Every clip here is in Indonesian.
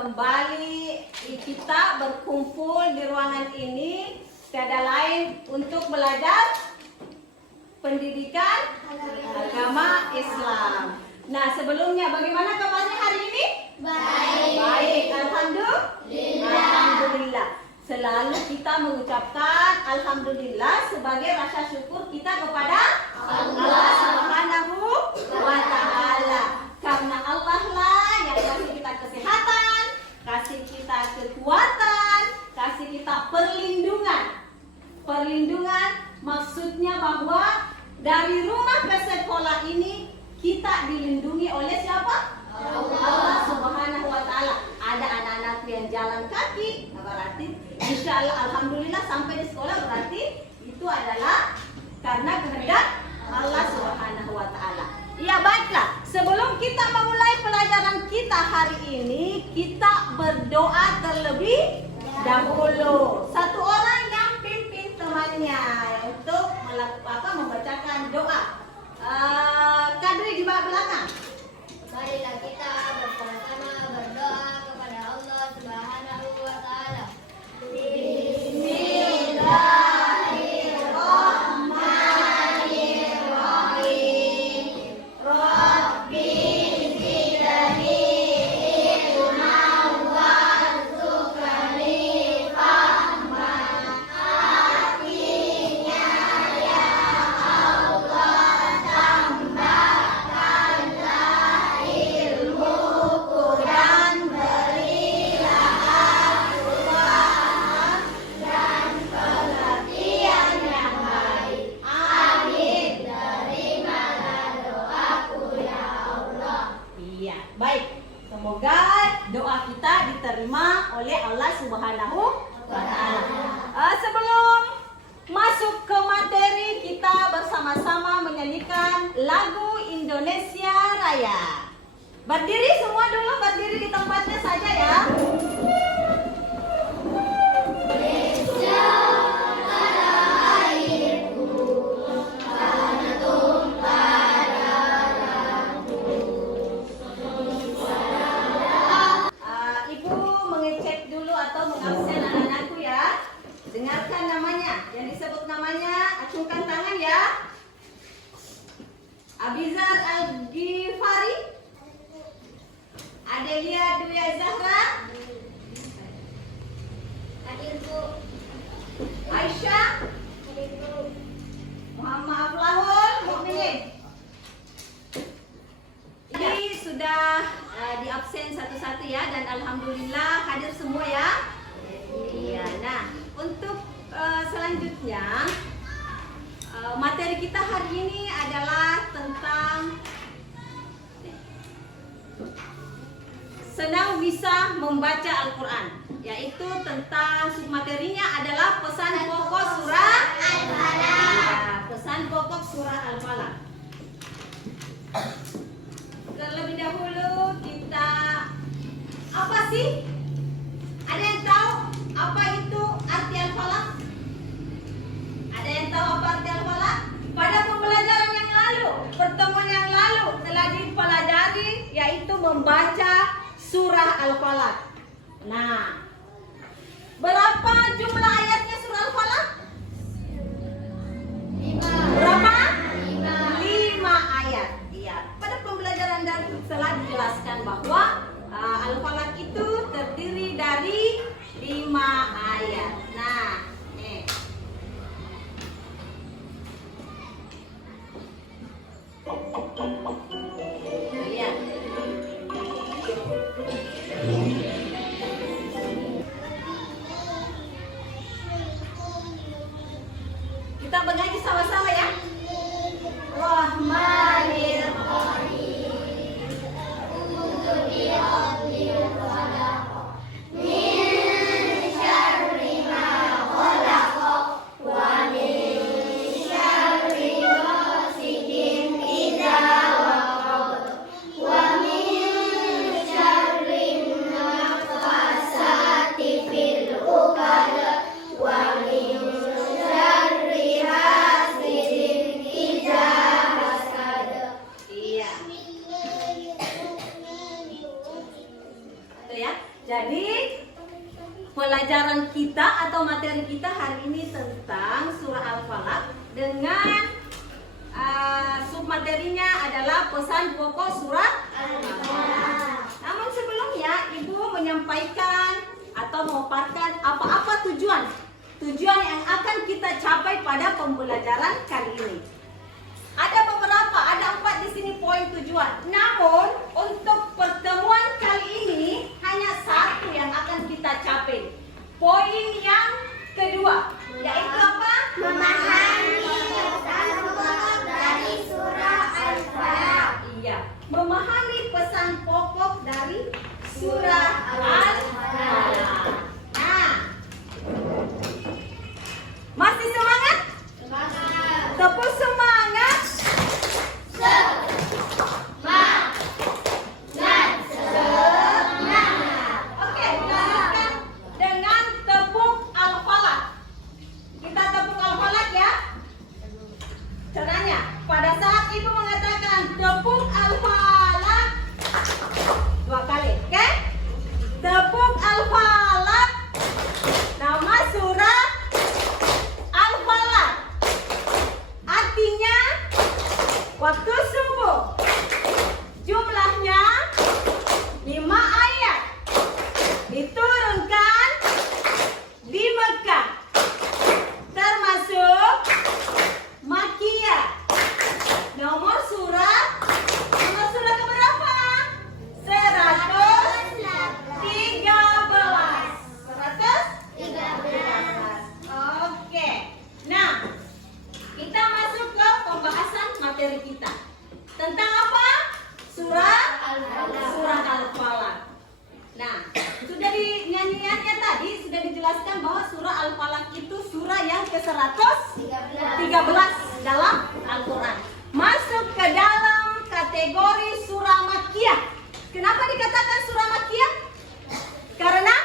kembali kita berkumpul di ruangan ini tiada lain untuk belajar pendidikan agama Islam. Nah, sebelumnya bagaimana kabarnya hari ini? Baik. Baik, alhamdulillah. Selalu kita mengucapkan alhamdulillah sebagai rasa syukur kita kepada Allah Subhanahu wa taala. Karena Allah lah yang kasih kita kesehatan, kasih kita kekuatan, kasih kita perlindungan. Perlindungan maksudnya bahwa dari rumah ke sekolah ini kita dilindungi oleh siapa? Allah Subhanahu wa taala. Ada anak-anak yang jalan kaki, berarti insya Allah alhamdulillah sampai di sekolah, berarti itu adalah karena kehendak Allah Subhanahu wa taala. Ya, baiklah. Sebelum kita memulai pelajaran kita hari ini, kita berdoa terlebih dahulu. Satu orang yang pimpin temannya untuk membacakan doa. Kadri di belakang. Marilah kita bersama-sama berdoa kepada Allah Subhanahu wa taala. Bismillahirrahmanirrahim. Rabbi zidni ilman warzuqni fahman. Artinya ya Allah, tambahkanlah ilmuku dan berilah aku paham dan pengertian yang baik. Amin. Terimalah doaku ya Allah. Iya, baik. Semoga doa kita diterima oleh Allah Subhanahu wa taala. Sebelum masuk ke materi, kita bersama-sama menyanyikan lagu Indonesia Raya. Berdiri semua dulu, berdiri di tempatnya saja ya. Ibu mengecek dulu atau mengabsen anak-anakku ya. Dengarkan namanya, yang disebut namanya, acungkan tangan ya. Abizar Al-Ghifari, Adelia Dwi Zahra, Hadir Bu. Aisyah, Hadir Bu. Muhammad Aflahul Mukminin. Ini sudah di absen satu-satu ya, dan alhamdulillah hadir semua ya. Iya, nah untuk selanjutnya materi kita hari ini adalah tentang senang bisa membaca Al-Quran, yaitu tentang submaterinya adalah pesan pokok surah Al-Falaq. Pesan pokok surah Al-Falaq. Terlebih dahulu kita, apa sih? Ada yang tahu apa itu arti Al-Falaq? Ada yang tahu apa arti Al-Falaq? Pada pembelajaran yang lalu, pertemuan yang lalu telah dipelajari, yaitu membaca surah Al-Falaq. Nah, berapa jumlah ayatnya surah Al-Falaq? 5. Berapa? 5. 5 ayat. Iya. Pada pembelajaran dan telah dijelaskan bahwa Al-Falaq itu terdiri dari 5 ayat. Nah, nih. Lihat. Jadi pelajaran kita atau materi kita hari ini tentang surah Al-Falaq dengan submaterinya adalah pesan pokok surah Al-Falaq. Namun sebelumnya Ibu menyampaikan atau memaparkan apa-apa tujuan yang akan kita capai pada pembelajaran kali ini. Ada beberapa, ada 4 di sini poin tujuan. Namun untuk pertemuan kali ini hanya 1 yang akan kita capai. Poin yang kedua, yaitu apa? Memahami pesan pokok dari surah Al-Falaq. Iya, memahami pesan pokok dari surah Al-Falaq. Nah, masih semangat? Semangat. Tepuk semangat. Oke, lanjutkan dengan tepuk Al-Falaq. Kita tepuk Al-Falaq ya. Caranya, pada saat Ibu mengatakan tepuk Al-Falaq 2 kali, oke? Tepuk Al-Falaq. Nama surah Al-Falaq. Artinya waktu subuh. Jumlahnya 5 ayat. Diturunkan di Mekah. Termasuk Makkiyah. Nomor surah keberapa? 113. Oke. Nah, kita masuk ke pembahasan materi kita. Tentang apa? Surah Al-Falaq. Nah, sudah di nyanyiannya tadi sudah dijelaskan bahwa surah Al-Falaq itu surah yang ke-113 dalam Al-Quran. Masuk ke dalam kategori surah Makkiyah. Kenapa dikatakan surah Makkiyah? Karena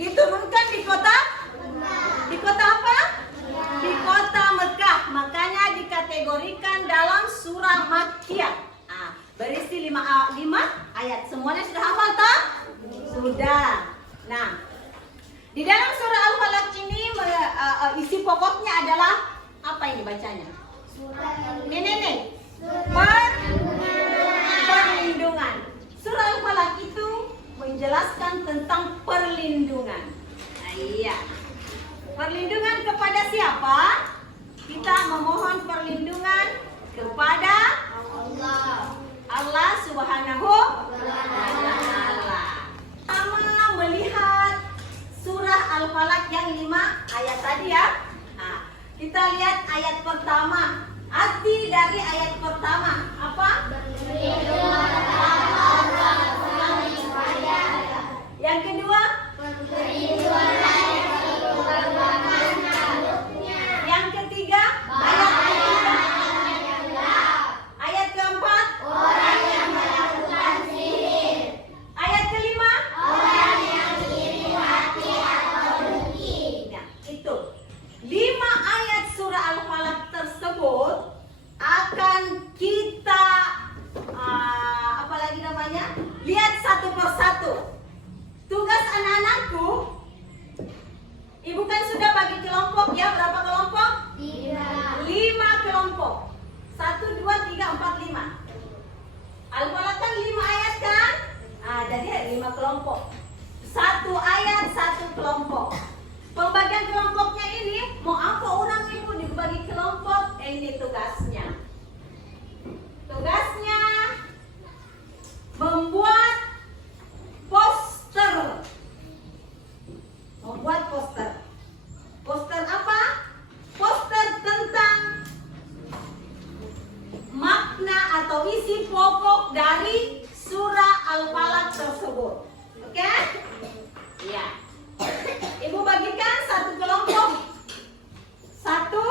diturunkan di kota apa? Di kota Mekah. Makanya dikategorikan dalam surah Makkiyah. Berisi 5 ayat. Semuanya sudah hafal tak? Sudah. Nah, di dalam surah Al-Falaq ini isi pokoknya adalah apa ini bacanya? Ini. Perlindungan. Surah Al-Falaq itu menjelaskan tentang perlindungan. Nah, iya. Perlindungan kepada siapa? Kita memohon perlindungan kepada Allah Subhanahu wa Ta'ala. Pertama melihat surah Al-Falaq yang 5 ayat tadi ya. Nah, kita lihat ayat pertama. Arti dari ayat pertama apa? Yang kedua? Yang ketiga? Ayat keempat? Ayat kelima? Nah, itu 5 ayat surah Al-Falaq tersebut akan kita lihat satu persatu. Tugas anak-anakku, Ibu kan sudah bagi kelompok ya, berapa kelompok? 5 kelompok. 1, 2, 3, 4, 5. Al-Falaq kan 5 ayat kan? Jadi 5 kelompok. 1 ayat 1 kelompok. Pembagian kelompoknya ini mau apa orang Ibu dibagi kelompok? Ini tugasnya. Tugasnya membuat poster. Poster apa? Poster tentang makna atau isi pokok dari surah Al-Falaq tersebut. Oke? Ya. Ibu bagikan 1 kelompok. Satu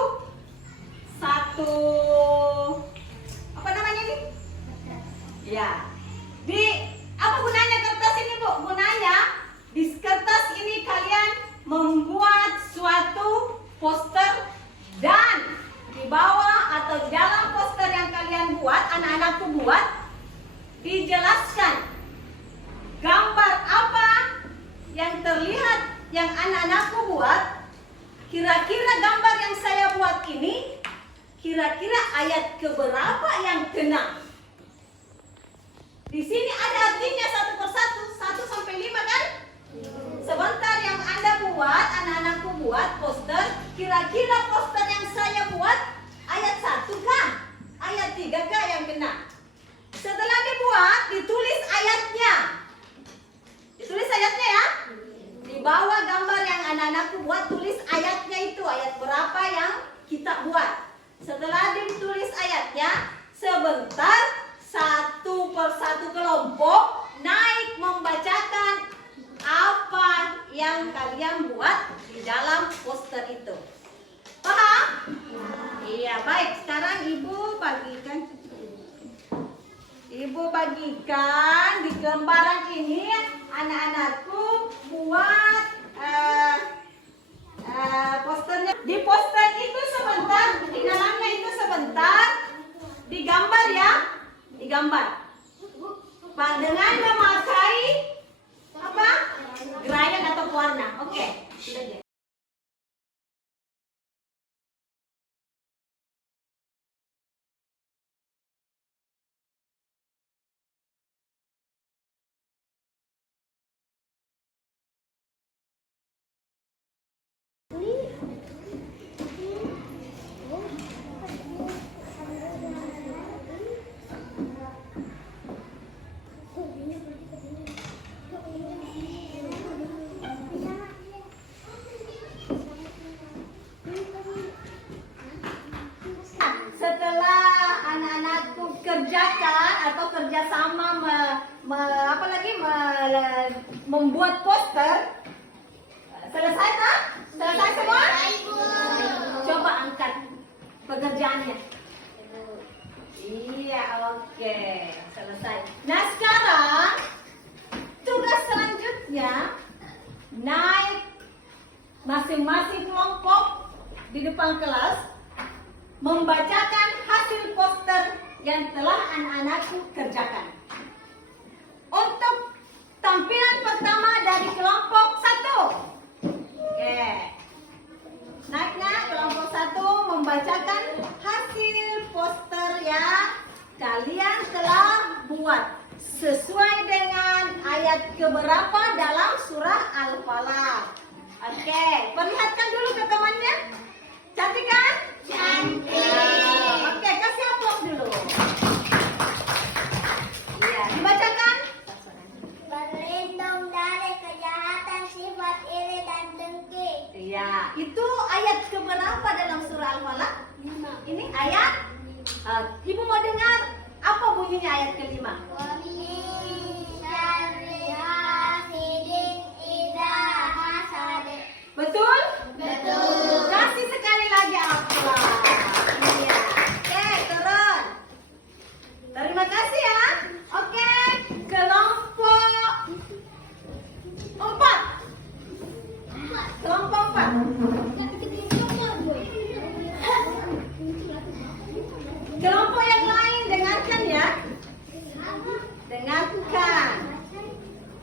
yang anak-anakku buat, kira-kira gambar yang saya buat ini, kira-kira ayat keberapa yang kena? Di sini ada artinya satu persatu, 1 sampai 5 kan? Sebentar yang Anda buat, anak-anakku buat poster, kira-kira poster yang saya buat ayat 1 kah? Ayat 3 kah yang kena? Setelah dibuat, ditulis ayatnya. Ditulis ayatnya ya. Di bawah gambar yang anak-anakku buat, tulis ayatnya itu, ayat berapa yang kita buat. Setelah ditulis ayatnya, sebentar satu persatu kelompok naik membacakan apa yang kalian buat di dalam poster itu. Paham? Iya, baik. Sekarang Ibu bagikan. Ibu bagikan di lembaran ini anak-anakku buat posternya. Di poster itu sebentar, di dalamnya itu sebentar digambar ya, digambar. Pak, dengan memakai apa? Gerayan atau warna. Oke, sudah deh. Setelah anak-anakku kerjakan atau kerjasama membuat poster, selesai tak? Selesai semua? Coba angkat pekerjaannya. Iya, oke, selesai. Nah sekarang tugas selanjutnya naik masing-masing kelompok di depan kelas membacakan hasil poster yang telah anak-anakku kerjakan. Untuk tampilan pertama dari kelompok 1. Oke. Naiknya kelompok 1 membacakan hasil poster yang kalian telah buat sesuai dengan ayat keberapa dalam surah Al-Falaq. Oke, perlihatkan dulu ke temannya. Cantik kan? Cantik. Oke, kasih aplaus dulu. Iya, dibacakan. Berlindung dari kejahatan sifat iri dan dengki. Iya, itu ayat keberapa dalam surah Al-Falaq? 5. Ini ayat? Ibu mau dengar apa bunyinya ayat kelima? Wa min syarri hasidin idza hasad. Betul? Betul. Kasih sekali lagi aplaus. Iya. Oke, turun. Terima kasih ya. Oke, kelompok 4. Kelompok 4. Kelompok yang lain dengarkan ya. Dengarkan.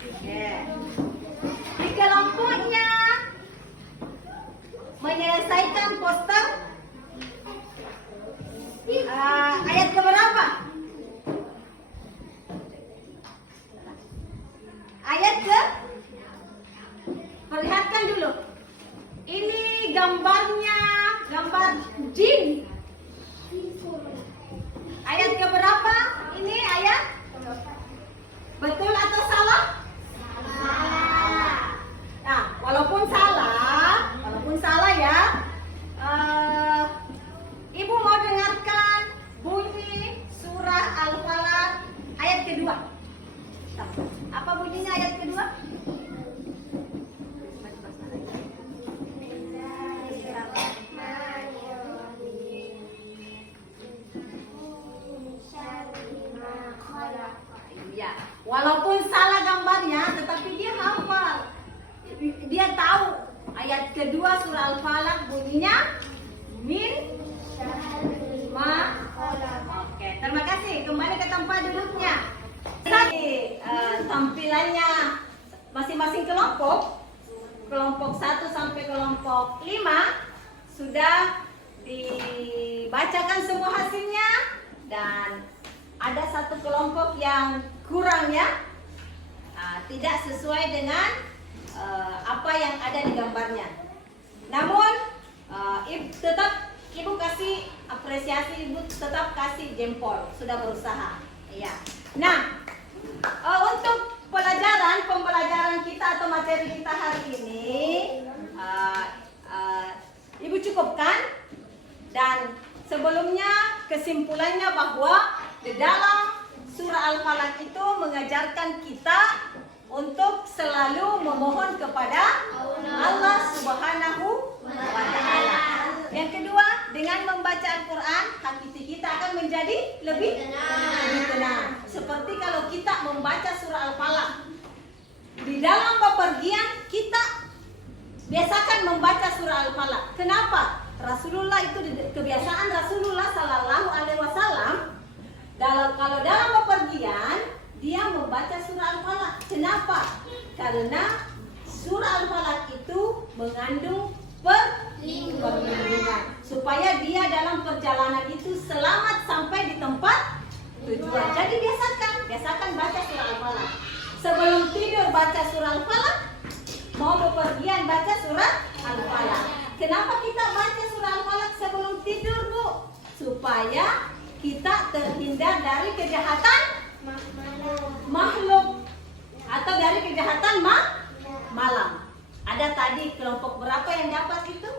Oke. Di kelompoknya menyelesaikan poster ayat keberapa? Ayat ke? Perlihatkan dulu. Ini gambarnya, gambar jin. Ayat keberapa? Ini ayat? Betul atau salah? Salah. Nah, walaupun salah ya, Ibu mau dengarkan bunyi surah Al-Falaq ayat kedua. Apa bunyinya ayat kedua? Ya, walaupun salah gambarnya, tetapi dia hafal. Dia tahu ayat kedua surah Al-Falaq bunyinya min ma. Oke, terima kasih. Kembali ke tempat duduknya. Tadi tampilannya masing-masing kelompok kelompok 1 sampai kelompok 5 sudah dibacakan semua hasilnya, dan ada satu kelompok yang kurang ya, tidak sesuai dengan apa yang ada di gambarnya. Namun tetap ibu kasih apresiasi, ibu tetap kasih jempol, sudah berusaha ya. Nah, untuk pembelajaran kita atau materi kita hari ini ibu cukupkan, dan sebelumnya kesimpulannya bahwa di dalam surah Al-Falaq itu mengajarkan kita untuk selalu memohon kepada Allah Subhanahu wa Ta'ala. Yang kedua, dengan membaca Al-Quran, hati kita akan menjadi lebih tenang. Seperti kalau kita membaca surah Al-Falaq, di dalam bepergian kita biasakan membaca surah Al-Falaq. Kenapa? Rasulullah itu kebiasaan Rasulullah Sallallahu Alaihi Wasallam kalau dalam bepergian dia membaca surah Al-Falaq. Kenapa? Karena surah Al-Falaq itu mengandung perlindungan supaya dia dalam perjalanan itu selamat sampai di tempat tujuan. Jadi biasakan baca surah Al-Falaq. Sebelum tidur baca surah Al-Falaq, mau bepergian baca surah Al-Falaq. Kenapa kita baca surah Al-Falaq sebelum tidur, Bu? Supaya kita terhindar dari kejahatan makhluk atau dari kejahatan malam. Ada tadi kelompok berapa yang dapat itu?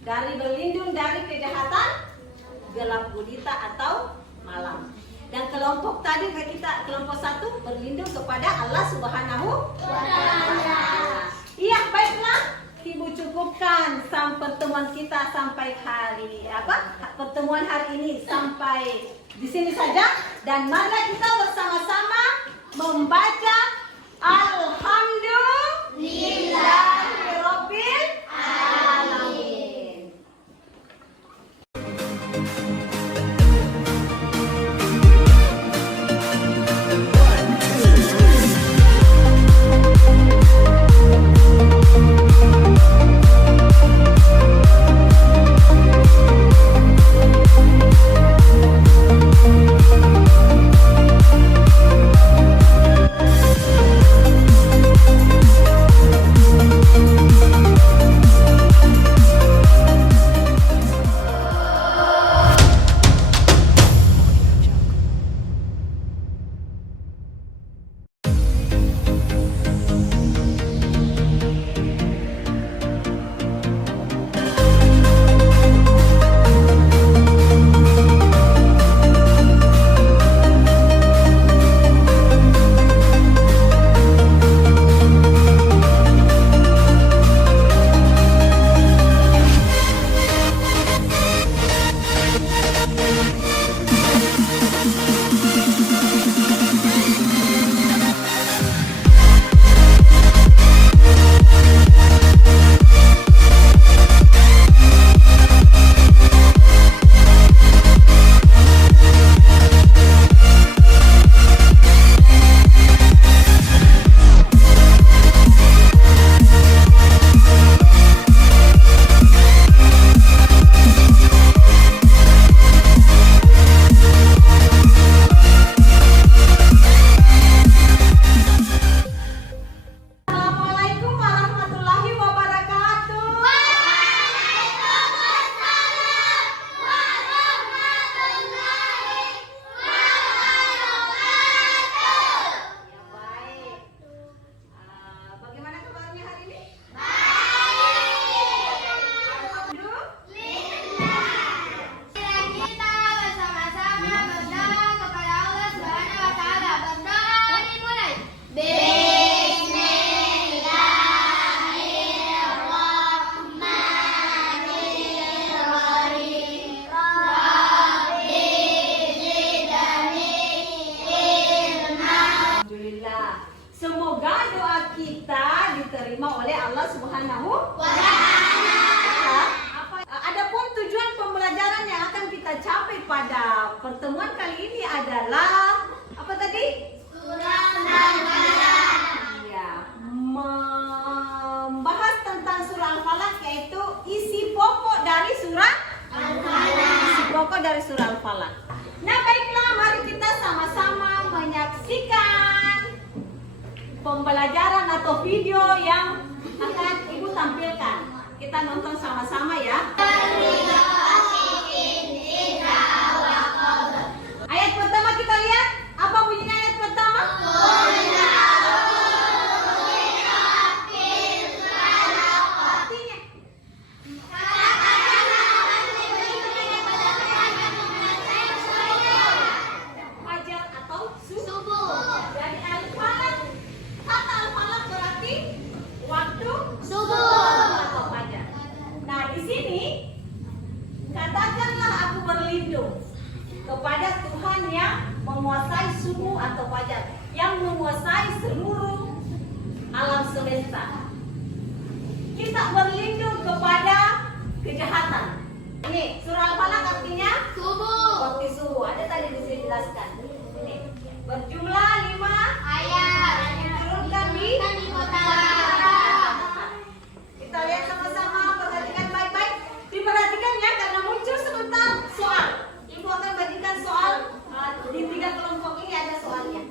Dari berlindung dari kejahatan gelap gulita atau malam. Dan kelompok tadi kita kelompok 1 berlindung kepada Allah Subhanahu wa Ta'ala. Iya, baiklah. Ibu cukupkan pertemuan kita sampai pertemuan hari ini sampai di sini saja, dan mari kita bersama-sama membaca Alhamdulillahirabbil alamin. diterima oleh Allah Subhanahu wa Ta'ala. Adapun tujuan pembelajaran yang akan kita capai pada pertemuan kali ini adalah apa tadi? Surah Al-Baqarah. Ya, dari surah Al-Falaq. Nah baiklah, mari kita sama-sama menyaksikan pembelajaran atau video yang akan Ibu tampilkan. Kita nonton sama-sama ya. Ayat pertama kita lihat. Apa bunyinya ayat pertama? Artinya fajar atau subuh. Dari Al-Falaq, kata Al-Falaq berarti waktu atau fajar. Nah di sini katakanlah aku berlindung kepada Tuhan yang menguasai subuh atau fajar, yang menguasai seluruh alam semesta. Kita berlindung kepada kejahatan. Ini surah Al-Falaq artinya waktu subuh. Ada tadi dijelaskan. Ini berjumlah 5 ayat yang diturunkan di kota. Kita lihat sama-sama, perhatikan baik-baik. Diperhatikan ya, karena muncul sebentar soal. Ibu akan bagikan soal di 3 kelompok ini ada soalnya.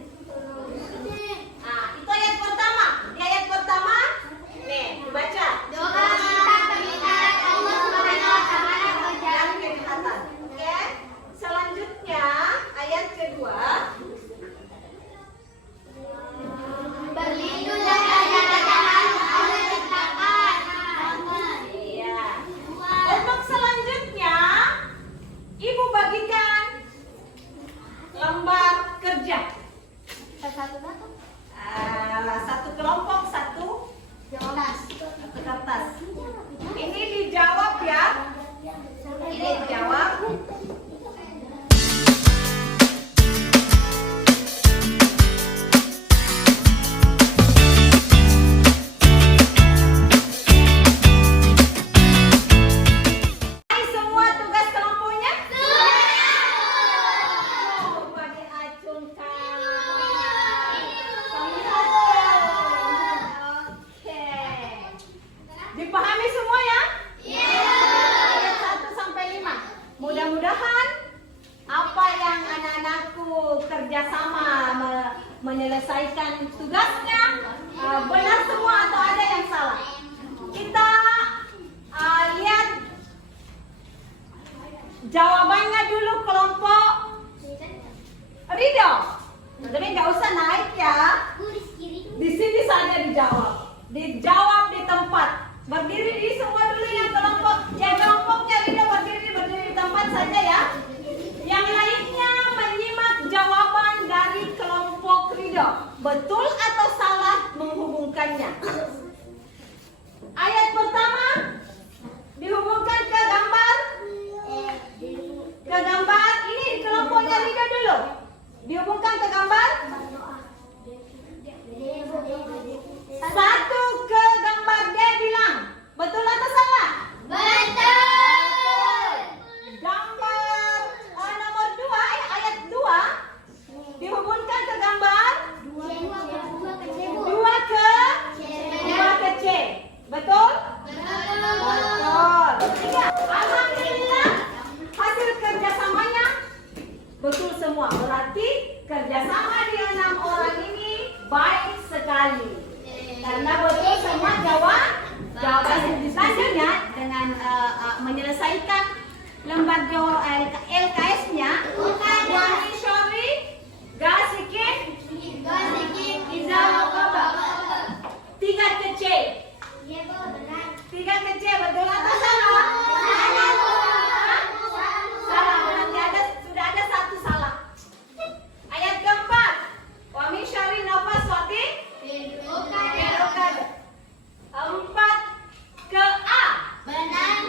Nah, itu ayat pertama. Di ayat pertama, nih dibaca. Doa kita permintaan Allah Subhanahu wa taala Dan kejahatan. Oke. Selanjutnya ayat kedua. berlindung dari kejahatan Allah ciptakan. Iya. Untuk selanjutnya, Ibu bagikan lembar kerja. Satu kelompok, satu kertas. Ini dijawab ya. Ini dijawab. Hai semua, tugas kelompoknya? Coba diacungkan. Oke. Dipahami semua ya? Ayat 1 sampai 5. Mudah-mudahan apa yang anak-anakku kerjasama menyelesaikan tugasnya benar semua atau ada yang salah. Kita lihat jawabannya dulu kelompok Ridho. Tapi nggak usah naik ya. Di sini saja dijawab. Dijawab di tempat. Berdiri di semua dulu yang kelompoknya Ridho berdiri di tempat saja ya. Yang lainnya menyimak jawaban dari kelompok Ridho. Betul atau salah menghubungkannya. Ayat pertama dihubungkan ke gambar. Ke gambar ini kelompoknya Ridho dulu. Dihubungkan ke gambar. Satu ke gambar D bilang. Betul atau salah? Betul. Gambar nomor 2 ayat 2 dihubungkan ke gambar 2 ke C. Betul? Betul. Tiga. Alhamdulillah hasil kerjasamanya betul semua. Berarti kerjasama di 6 orang ini baik sekali. Karena betul semua jawaban. Selanjutnya dengan menyelesaikan lembar LKS-nya, Wani Syori Gasikin Izawakaba 3 ke C. 3 ke C, betul atau salah? Salah, berarti sudah ada satu salah. Ayat keempat, Wami Syari Nafas Wati Edokada 4 ke A. Benar.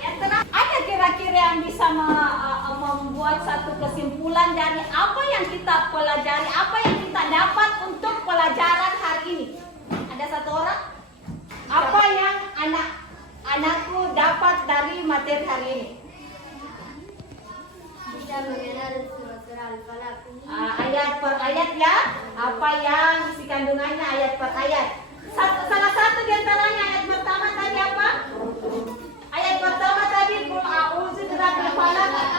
Yang terakhir, ada kira-kira yang bisa membuat satu kesimpulan dari apa yang kita pelajari, apa yang kita dapat untuk pelajaran hari ini? Ada satu orang? Apa yang anakku dapat dari materi hari ini? Kita mengenal surah Al-Falaq. Ayat per ayat ya. Apa yang isi kandungannya ayat per ayat. Salah satu di antaranya ayat pertama tadi apa? Ayat pertama tadi qul a'udzu ta'ala.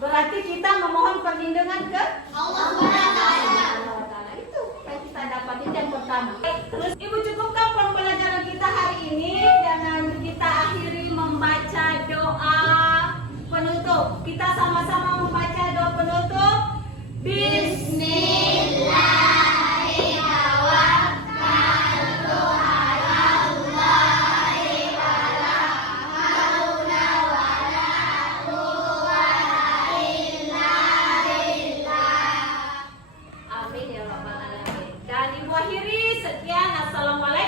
Berarti kita memohon perlindungan ke Allah Subhanahu wa ta'ala. Itu yang kita dapat itu yang pertama. Terus Ibu cukupkan pembelajaran kita hari ini. Jangan kita akhiri membaca doa penutup. Kita sama-sama membaca doa penutup. Amin ya rabbal alamin. Dan Ibu akhiri sekian. Assalamualaikum.